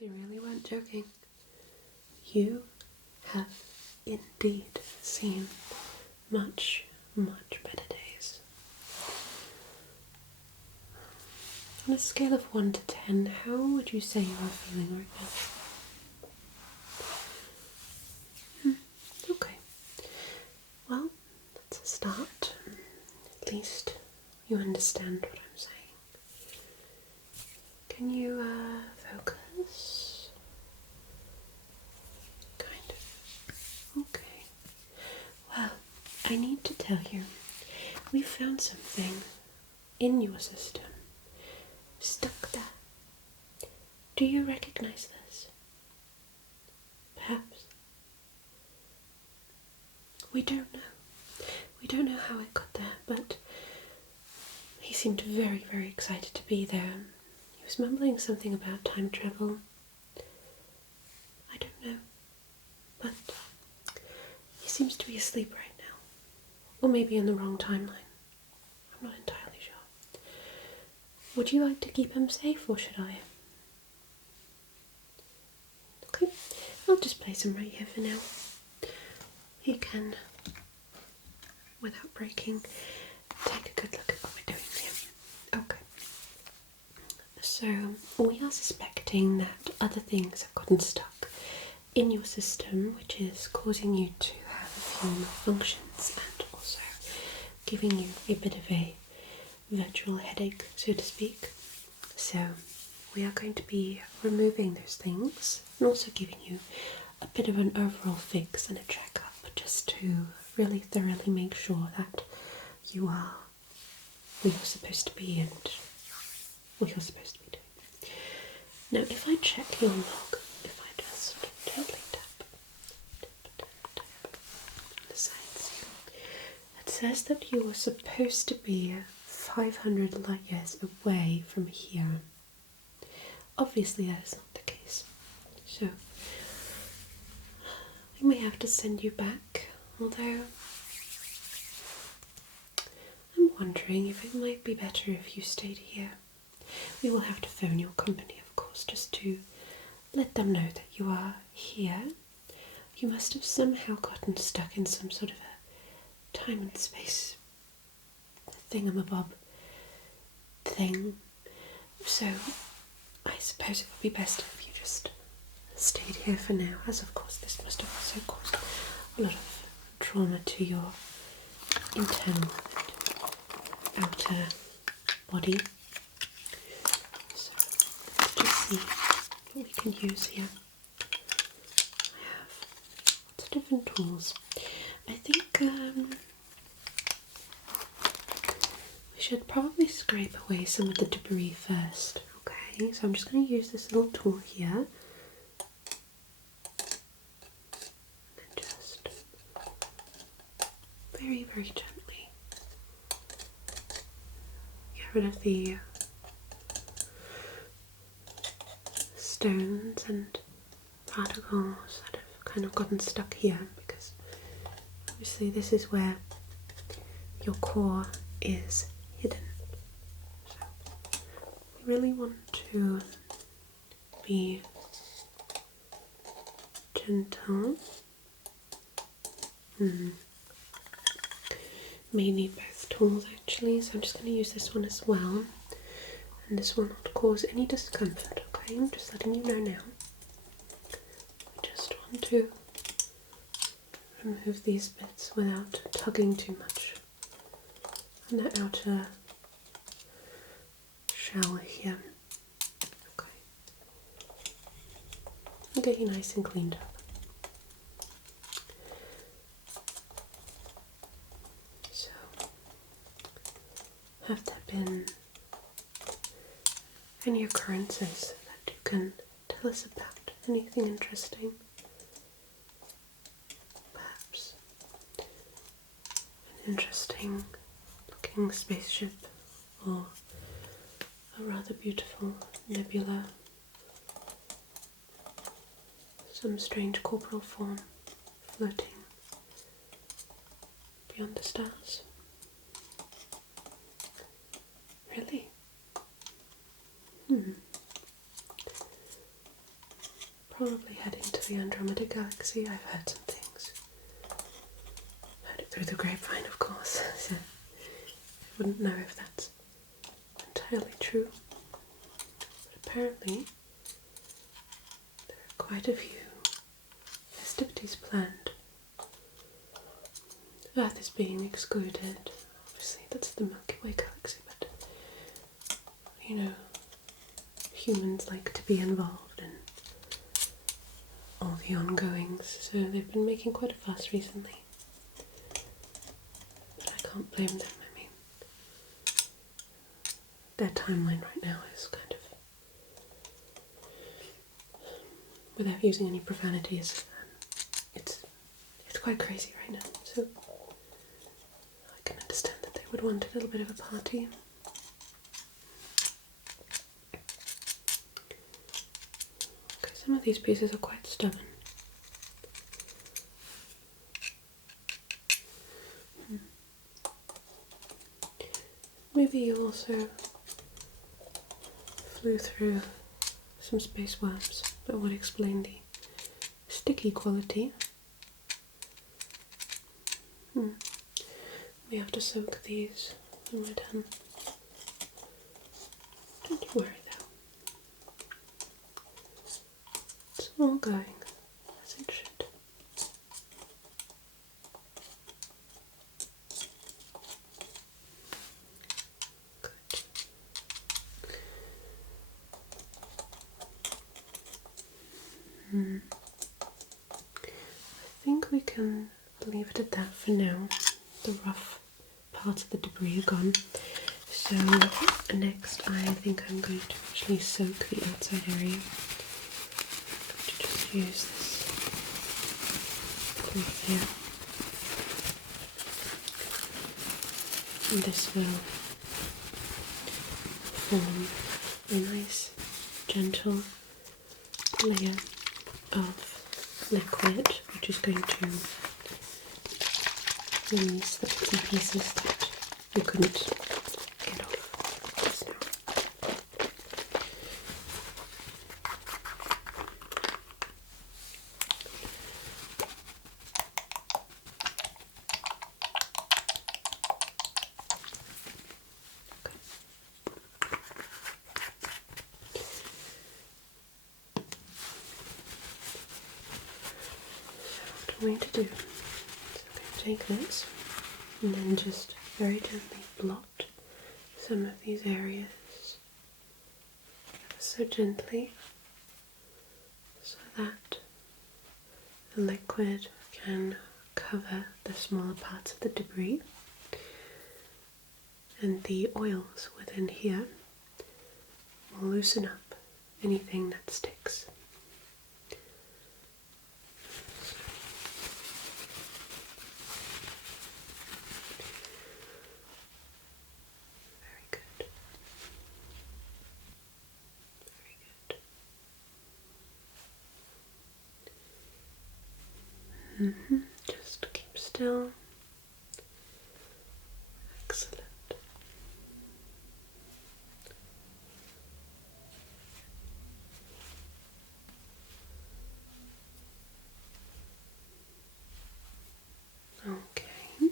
They really weren't joking. You have indeed seen much, much better days. On a scale of 1 to 10, how would you say you are feeling right now? Okay. Well, that's a start. At least you understand what I'm saying. Can you focus? Kind of. Okay. Well, I need to tell you, we found something in your system. Stuck there. Do you recognize this? Perhaps. We don't know. We don't know how it got there, but he seemed very, very excited to be there. He was mumbling something about time travel. I don't know. But he seems to be asleep right now. Or maybe in the wrong timeline. I'm not entirely sure. Would you like to keep him safe, or should I? Okay, I'll just place him right here for now. He can, without breaking, take a good look at what we're doing here. Okay. So, we are suspecting that other things have gotten stuck in your system, which is causing you to have a few malfunctions and also giving you a bit of a virtual headache, so to speak. So we are going to be removing those things and also giving you a bit of an overall fix and a checkup, just to really thoroughly make sure that you are where you're supposed to be and what you're supposed to be doing. Now, if I check your log, if I just gently tap on the sides here, it says that you were supposed to be 500 light years away from here. Obviously that is not the case, so I may have to send you back, although I'm wondering if it might be better if you stayed here. We will have to phone your company, of course, just to let them know that you are here. You must have somehow gotten stuck in some sort of a time and space thingamabob thing. So I suppose it would be best if you just stayed here for now, as of course this must have also caused a lot of trauma to your internal and outer body. So let's just see what we can use here. I have lots of different tools. I think we should probably scrape away some of the debris first. Okay, so I'm just going to use this little tool here. And just very, very gently get rid of the stones and particles that have kind of gotten stuck here, because obviously this is where your core is hidden. So we really want to be gentle. May need both tools actually, so I'm just going to use this one as well. And this will not cause any discomfort, okay? I'm just letting you know now. I just want to remove these bits without tugging too much on the outer shell here. Okay. I'll get you nice and cleaned up. So, have there been any occurrences that you can tell us about? Anything interesting? Perhaps an interesting looking spaceship, or a rather beautiful nebula, some strange corporal form floating beyond the stars. Really? probably heading to the Andromeda Galaxy. I've heard some things. Heard it through the grapevine, of course, so I wouldn't know if that's entirely true. But apparently, there are quite a few festivities planned. Earth is being excluded. Obviously, that's the Milky Way galaxy, but you know, humans like to be involved in all the ongoings, so they've been making quite a fuss recently. But I can't blame them. I mean, their timeline right now is kind of, without using any profanities, it's quite crazy right now. So I can understand that they would want a little bit of a party. Okay, some of these pieces are quite stubborn. Maybe you also flew through some space worms that would explain the sticky quality. We have to soak these when we're done. Don't you worry though. It's all going as it should. Good. I think we can leave it at that for now. The rough parts of the debris are gone. So next I think I'm going to actually soak the outside area. I'm going to just use this cloth here. And this will form a nice gentle layer of liquid, which is going to release the bits and pieces that we couldn't get off just now. What I'm going to do is I'm going to take this and then just very gently blot some of these areas, ever so gently, so that the liquid can cover the smaller parts of the debris, and the oils within here will loosen up anything that sticks. Very good. Very good. Just keep still. Excellent. Okay.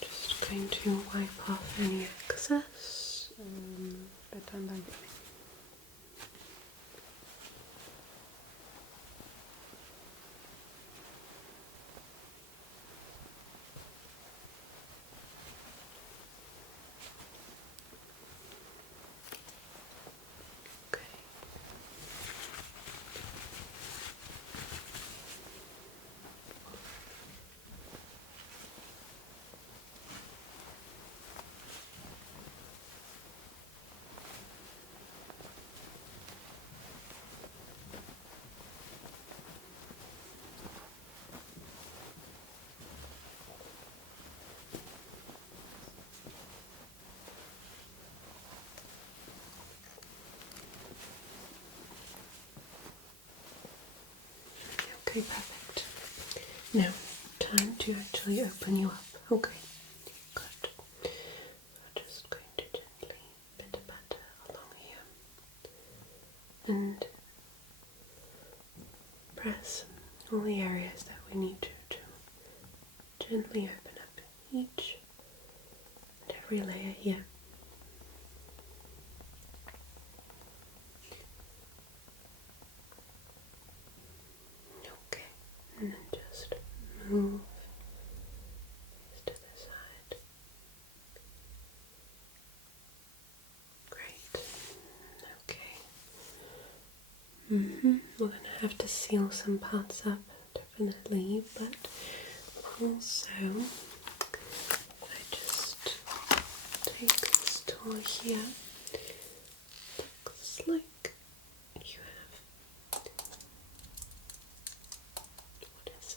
Just going to wipe off any excess. Bedtime blanket. Okay, perfect. Now, time to actually open you up. Okay, good. I'm just going to gently bit butter along here. And press all the areas that we need to gently open up each and every layer here. Okay, and then just move to the side. Great. Okay. We're going to have to seal some parts up, definitely, but also I just take this tool here. Looks like you have, what is this?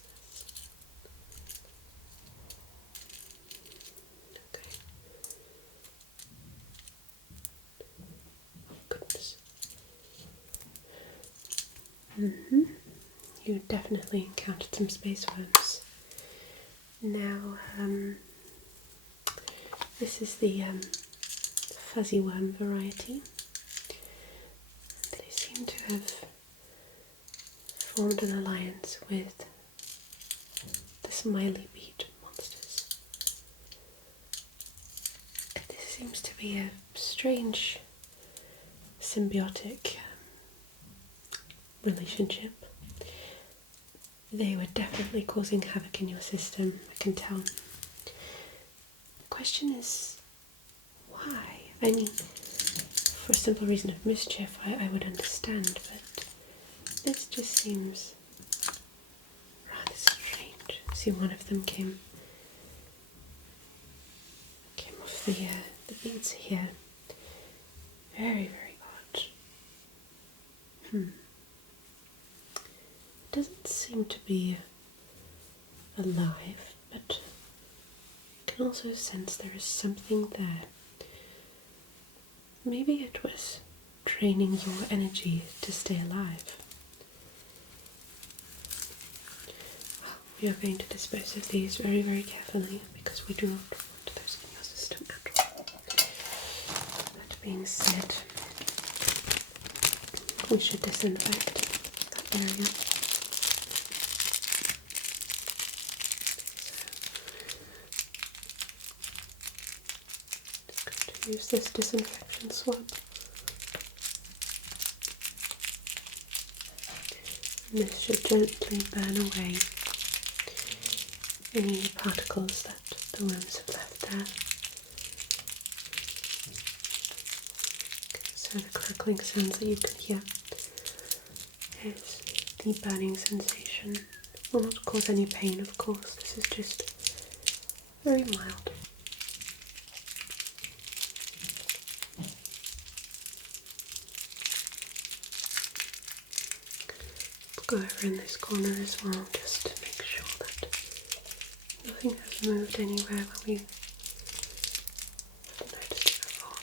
Okay. Oh goodness. You definitely encountered some space worms. Now, this is the fuzzy worm variety. They seem to have formed an alliance with the smiley bead monsters. This seems to be a strange symbiotic relationship. They were definitely causing havoc in your system, I can tell. The question is, why? I mean, for a simple reason of mischief, I would understand, but this just seems rather strange. See, one of them came off the beads here. Very, very odd. It doesn't seem to be alive, but you can also sense there is something there. Maybe it was draining your energy to stay alive. We are going to dispose of these very, very carefully because we do not want those in your system at all. That being said, we should disinfect that area. Use this disinfection swab. And this should gently burn away any particles that the worms have left there. So the crackling sounds that you can hear is the burning sensation. It will not cause any pain, of course. This is just very mild. Go over in this corner as well, just to make sure that nothing has moved anywhere where we haven't noticed it before.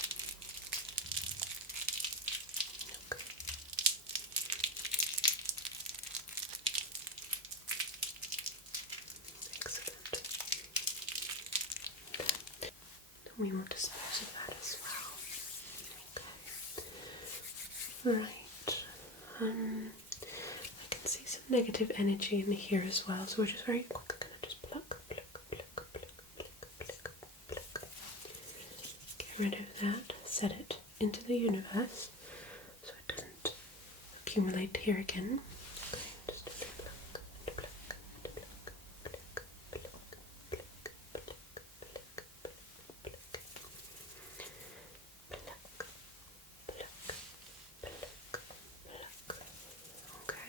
Okay. Excellent. And we will dispose of that as well. Okay. Right. I can see some negative energy in here as well, so we're just very quickly going to just pluck. Get rid of that, set it into the universe so it doesn't accumulate here again. Okay, just pluck. Okay.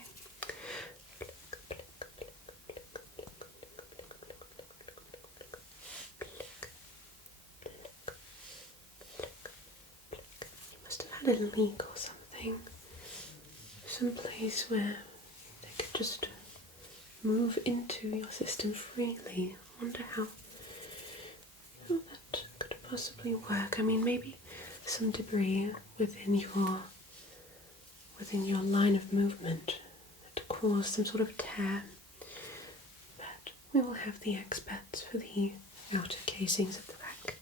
You must have had a leak or something. Some place where they could just move into your system freely. I wonder how that could possibly work. I mean, maybe some debris within your line of movement that caused some sort of tear. But we will have the experts for the outer casings at the back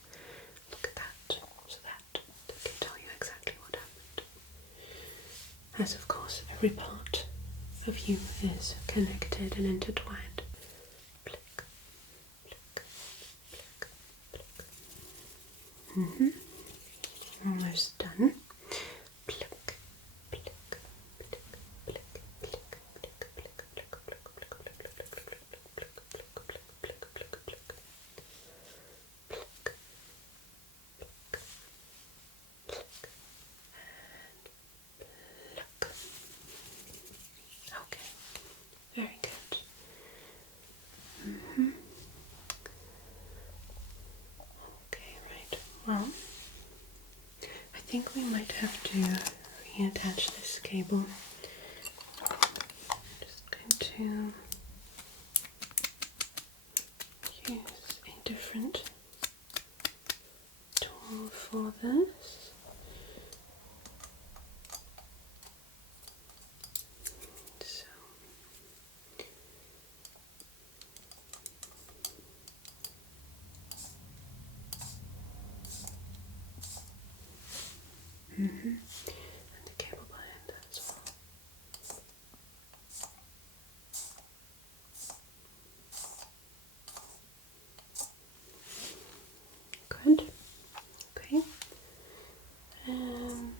look at that, so that they can tell you exactly what happened. As of course every part of you is connected and intertwined. Pluck, pluck, pluck, pluck. Almost done. Pluck, pluck, pluck, pluck, pluck, pluck, pluck, pluck, Okay, very good. Okay, right. Well, I think we might have to reattach this cable. I'm just going to use a different tool for this. So and the cable behind that as well. Good. Okay. And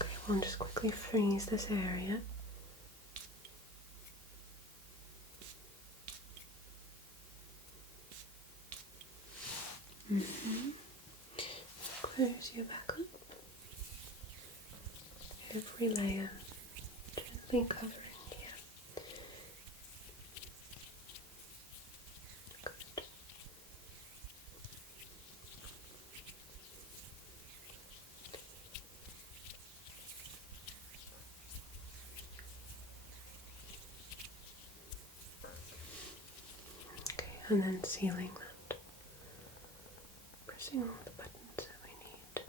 okay, we'll just quickly freeze this area. Close you back up. Every layer gently covering here. Good. Okay, and then sealing that. Pressing all the buttons that we need.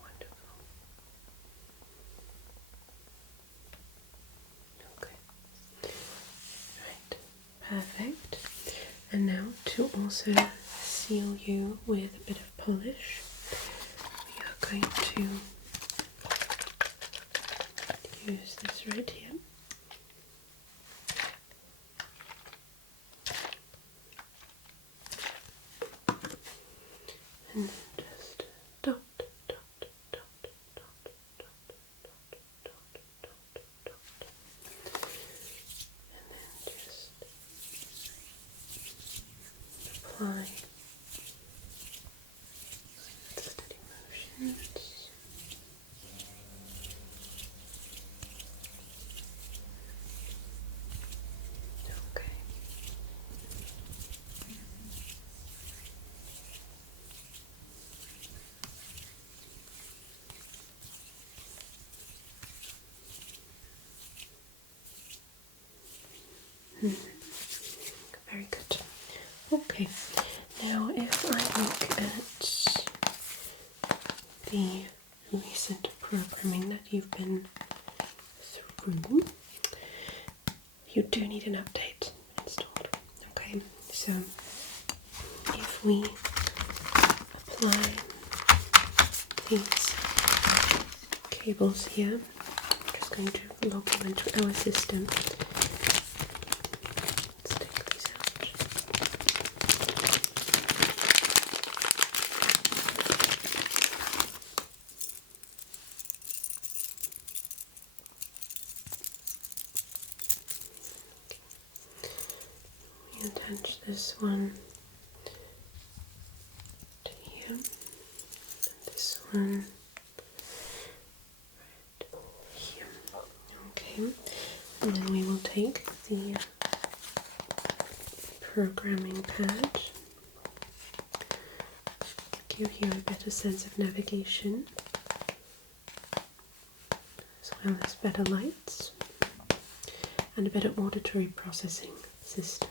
Wonderful. Okay. Right. Perfect. And now to also seal you with a bit of polish, we are going to use this right here. And then just dot, dot, dot, dot, dot, dot, dot, dot, dot. And then just apply steady motions. Okay. Very good. Okay, now if I look at the recent programming that you've been through, you do need an update installed. Okay, so if we apply these cables here, I'm just going to log them into our system. Let's take these out. We attach this one to here, and this one right here. Okay, and then we will take the programming pad, give you a better sense of navigation, as well as better lights and a better auditory processing system.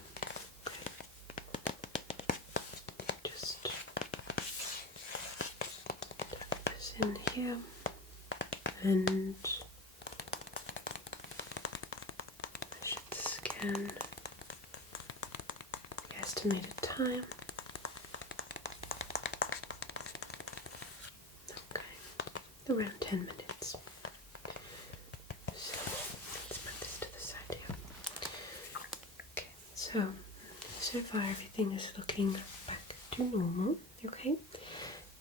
Just this in here and I should scan the estimated time. Okay, around 10 minutes. So let's put this to the side here. Okay, so far everything is looking back to normal. Okay,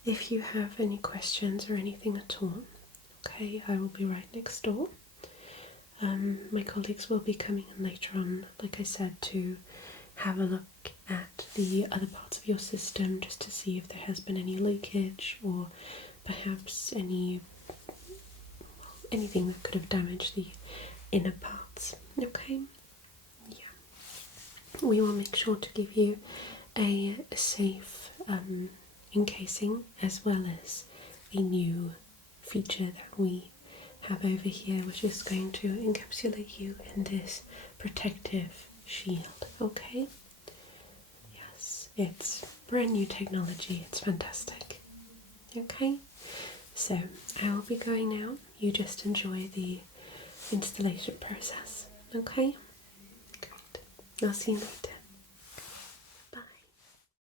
if you have any questions or anything at all, okay, I will be right next door. My colleagues will be coming in later on, like I said, to have a look at the other parts of your system just to see if there has been any leakage or perhaps anything that could have damaged the inner parts. Okay, yeah, we will make sure to give you a safe encasing as well as a new feature that we have over here, which is going to encapsulate you in this protective shield. Okay, yes, it's brand new technology, it's fantastic. Okay, so I will be going now. You just enjoy the installation process. Okay, great. I'll see you later.